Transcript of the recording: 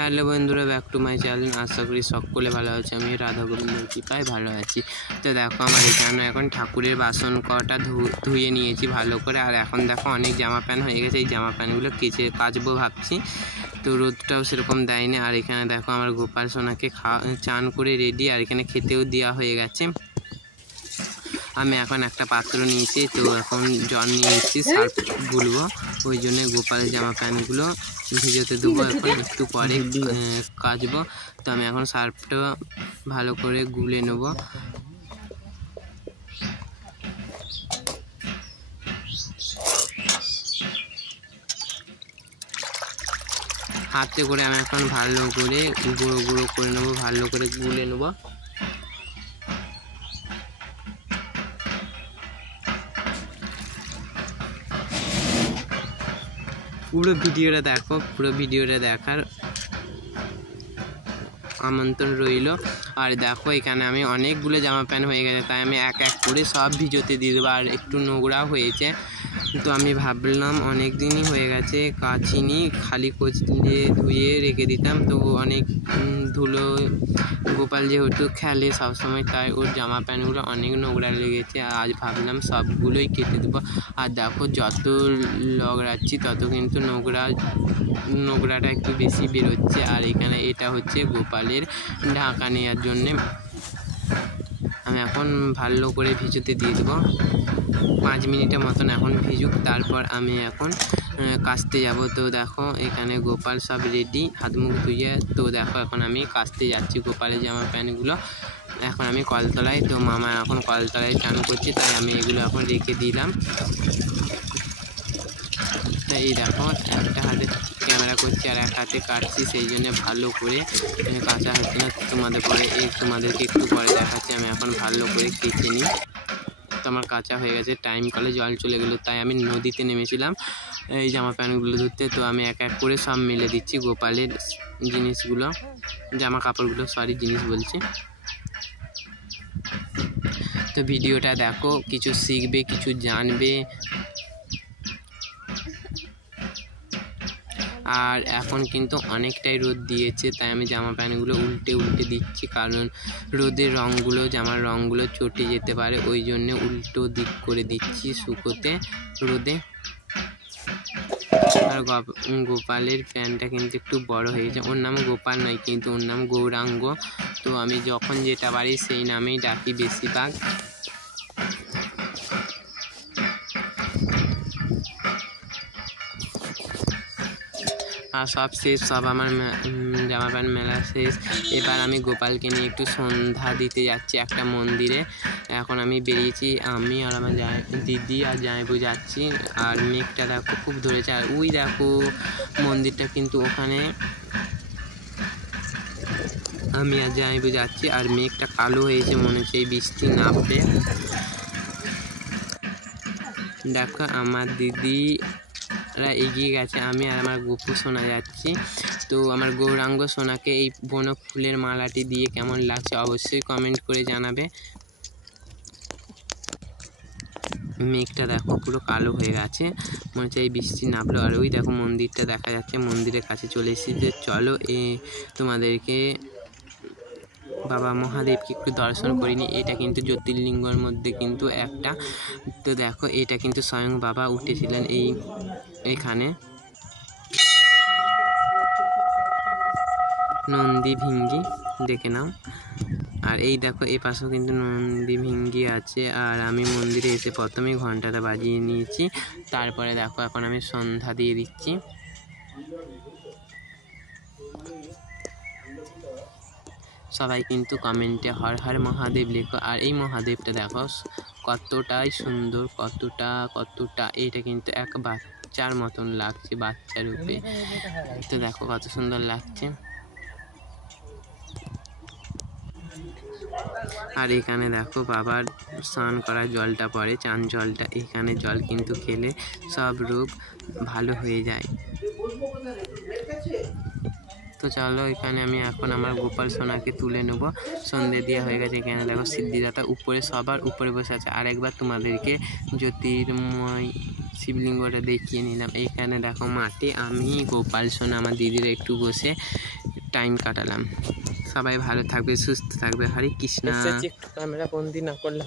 Hello বন্ধুরা, back to my channel. আশা করি সকলে ভালো আছে। আমি রাধা গোবিন্দের কৃপায় ভালো আছি। তো দেখো আমার এখানে এখন ঠাকুরের বাসন কটা ধুয়ে নিয়েছি ভালো করে। আর এখন দেখো অনেক জামা প্যান্ট হয়ে গেছে। এই জামা প্যান্টগুলো কাচবো ভাবছি। তো রোদটাও সেরকম দেয়নি। আর এখানে দেখো আমার গোপাল সোনাকে চান করে রেডি, আর এখানে খেতেও দেওয়া হয়ে গেছে। আমি এখন একটা পাত্র নিয়েছি, তো এখন জল নিয়ে এসেছি, সার্ফ গুলবো। ওই জন্য গোপালের জামা প্যান্টগুলো ভিজোতে দেবো। এখন একটু পরে কাচবো। তো আমি এখন সার্ফটা ভালো করে গুলে নেব। হাতে করে আমি এখন ভালো করে গুঁড়ো গুঁড়ো করে নেবো, ভালো করে গুলে নেবো। পুরো ভিডিওটা দেখো, পুরো ভিডিওটা দেখার আমন্ত্রণ রইল। আর দেখো এখানে আমি অনেকগুলো জামা প্যান্ট হয়ে গেছে, তাই আমি এক এক করে সব ভিজোতে দিয়ে দেবো। আর একটু নোংরা হয়েছে, তো আমি ভাবলাম অনেক দিনই হয়ে গেছে কাচিনি, খালি দিয়ে ধুয়ে রেখে দিতাম। তো অনেক ধুলো, গোপাল যেহেতু খেলে সবসময়, তাই ওর জামা প্যান্টগুলো অনেক নোংরা লেগেছে। আজ ভাবলাম সবগুলোই কেটে দেবো। আর দেখো যত লগড়াচ্ছি তত কিন্তু নোংরাটা একটু বেশি বেরোচ্ছে। আর এখানে এটা হচ্ছে গোপালের ঢাকা নেওয়ার জন্যে। আমি এখন ভালো করে ভিজোতে দিয়ে দেবো 5 মিনিটের মতন। এখন ভিজুক, তারপর আমি এখন কাচতে যাব। তো দেখো এখানে গোপাল সব রেডি, হাত মুখ ধুয়ে। তো দেখো এখন আমি কাচতে যাচ্ছি গোপালের জামা প্যান্টগুলো। এখন আমি কলতলায়, তো মামা এখন কলতলায় চান করছে, তাই আমি এগুলো এখন রেখে দিলাম। এই দেখো একটা হাতে ক্যামেরা করছি আর এক হাতে কাটছি, সেই জন্য ভালো করে কাঁচা হচ্ছে না। তোমাদেরকে একটু পরে দেখাচ্ছি। আমি এখন ভালো করে কেচে নিই। তো আমার কাঁচা হয়ে গেছে, টাইম কলে জল চলে গেলো, তাই আমি নদীতে নেমেছিলাম এই জামা প্যান্টগুলো ধুতে। তো আমি এক এক করে সব মেলে দিচ্ছি গোপালের জিনিসগুলো, জামা কাপড়গুলো, জিনিস বলছি। তো ভিডিওটা দেখো, কিছু শিখবে, কিছু জানবে। আর এখন কিন্তু অনেকটাই রোদ দিয়েছে, তাই আমি জামা প্যান্টগুলো উল্টে উল্টে দিচ্ছি, কারণ রোদের রঙগুলো, জামার রঙগুলো চটে যেতে পারে। ওই জন্য উল্টো দিক করে দিচ্ছি শুকোতে রোদে। আর গোপালের প্যান্টটা কিন্তু একটু বড় হয়ে গেছে। ওর নাম গোপাল নয়, কিন্তু ওর নাম গৌরাঙ্গ। তো আমি যখন যেটা পারি সেই নামেই ডাকি বেশিরভাগ। আর সব শেষ, সব আমার জামা প্যান্ট মেলা শেষ। এবার আমি গোপালকে নিয়ে একটু সন্ধ্যা দিতে যাচ্ছি একটা মন্দিরে। এখন আমি বেরিয়েছি, আমি আর আমার দিদি আর জামাইবু যাচ্ছি। আর মেঘটা দেখো খুব ধরেছে। আর ওই দেখো মন্দিরটা, কিন্তু ওখানে আমি আর জামাইবু যাচ্ছি। আর মেঘটা কালো হয়েছে, মনে হচ্ছে এই বৃষ্টি নামবে। দেখো আমার দিদিরা এগিয়ে গেছে, আমি আর আমার গোপু সোনা যাচ্ছি। তো আমার গৌরাঙ্গ সোনাকে এই বন ফুলের মালাটি দিয়ে কেমন লাগছে অবশ্যই কমেন্ট করে জানাবে। মেঘটা দেখো পুরো কালো হয়ে গেছে, মনে হচ্ছে এই বৃষ্টি নামলো। আর ওই দেখো মন্দিরটা দেখা যাচ্ছে, মন্দিরের কাছে চলে এসেছি। চলো তোমাদেরকে বাবা মহাদেবকে একটু দর্শন করিনি। এটা কিন্তু জ্যোতির্লিঙ্গর মধ্যে কিন্তু একটা। তো দেখো এটা কিন্তু স্বয়ং বাবা উঠেছিলেন এইখানে, নন্দী ভিঙ্গি দেখে নাও। আর এই দেখো এই পাশেও কিন্তু নন্দী ভিঙ্গি আছে। আর আমি মন্দিরে এসে প্রথমেই ঘন্টাটা বাজিয়ে নিয়েছি। তারপরে দেখো এখন আমি সন্ধ্যা দিয়ে দিচ্ছি। সবাই কিন্তু কমেন্টে হর হর মহাদেব লেখো। আর এই মহাদেবটা দেখো কতটাই সুন্দর, কতটা এটা কিন্তু এক বাচ্চার মতন লাগছে, বাচ্চার রূপে। তো দেখো কত সুন্দর লাগছে। আর এখানে দেখো বাবার স্নান করা জলটা পড়ে, চান জলটা। এখানে জল কিন্তু খেলে সব রোগ ভালো হয়ে যায়। তো চলো এখানে আমি এখন আমার গোপাল সোনাকে তুলে নেব। সন্ধে দেওয়া হয়ে গেছে। এখানে দেখো সিদ্ধিদাতা উপরে, সবার উপরে বসে আছে। আর একবার তোমাদেরকে জ্যোতির্ময় শিবলিঙ্গটা দেখিয়ে নিলাম। এখানে দেখো মাঠে আমি গোপাল সোনা আমার দিদিরা একটু বসে টাইম কাটালাম। সবাই ভালো থাকবে, সুস্থ থাকবে। হরে কৃষ্ণ। একটু ক্যামেরা বন্দি না করলে